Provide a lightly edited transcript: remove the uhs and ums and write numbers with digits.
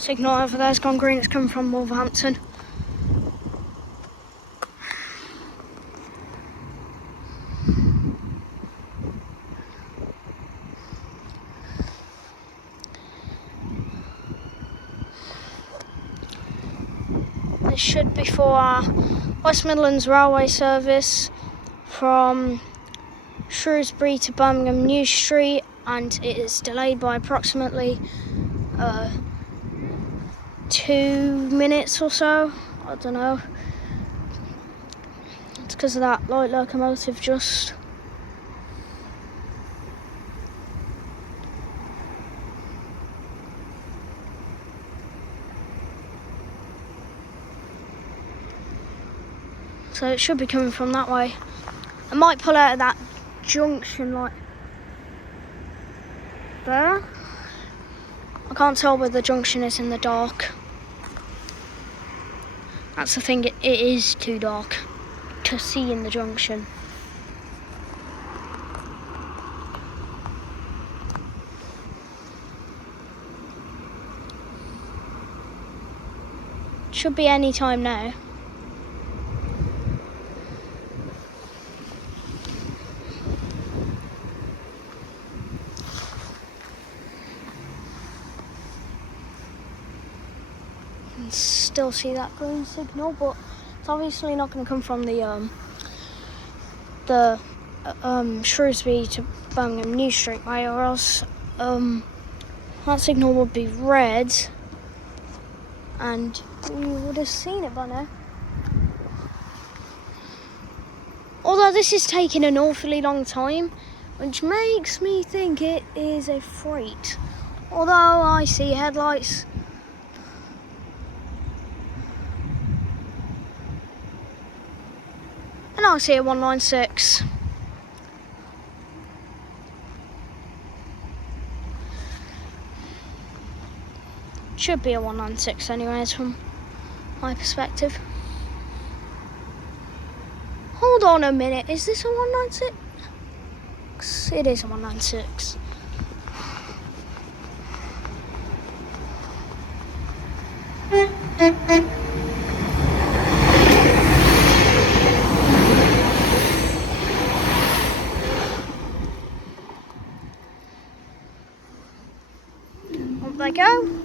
Signal over there's gone green, it's coming from Wolverhampton. This should be for our West Midlands railway service from Shrewsbury to Birmingham New Street, and it is delayed by approximately 2 minutes or so. I don't know. It's because of that light locomotive just. So it should be coming from that way. I might pull out of that junction like there. I can't tell where the junction is in the dark. That's the thing, it is too dark to see in the junction. Should be any time now. Still see that green signal, but it's obviously not going to come from the Shrewsbury to Birmingham New Street way, or else that signal would be red and you would have seen it by now. Although this is taking an awfully long time, which makes me think it is a freight. Although I see headlights. And I see a 196. Should be a 196 anyways from my perspective. Hold on a minute, is this a 196? It is a 196. Off they go.